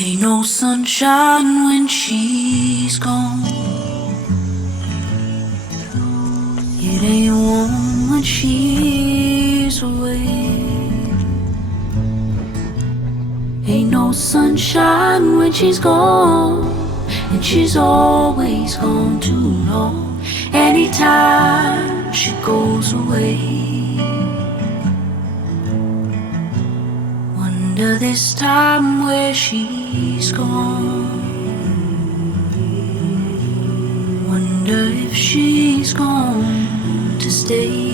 Ain't no sunshine when she's gone. It ain't warm when she's away. Ain't no sunshine when she's gone, and she's always gone too long. Anytime she goes away, wonder this time where she's gone. Wonder if she's gone to stay.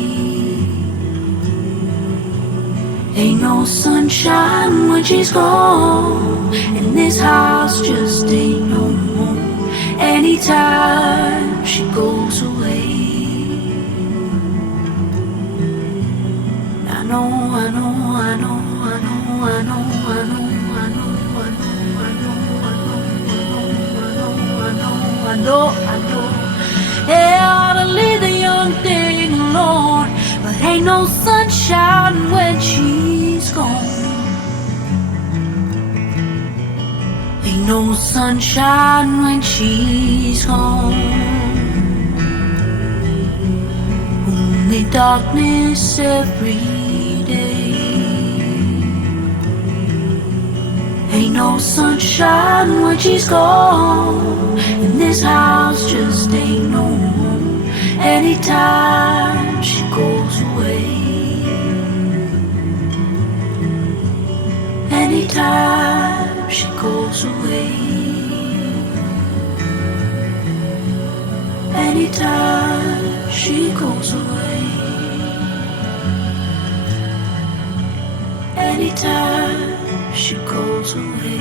Ain't no sunshine when she's gone, and this house just ain't no home. Anytime she goes away, I know, I know, I know, I know, I know, I know, I know, I know, I know, I know. They ought to leave the young thing alone, but ain't no sunshine when she's gone. Ain't no sunshine when she's gone. Only darkness every day. Ain't no sunshine when she's gone, and this house just ain't no home. Anytime she goes away, anytime she goes away, anytime she goes away, anytime she goes away.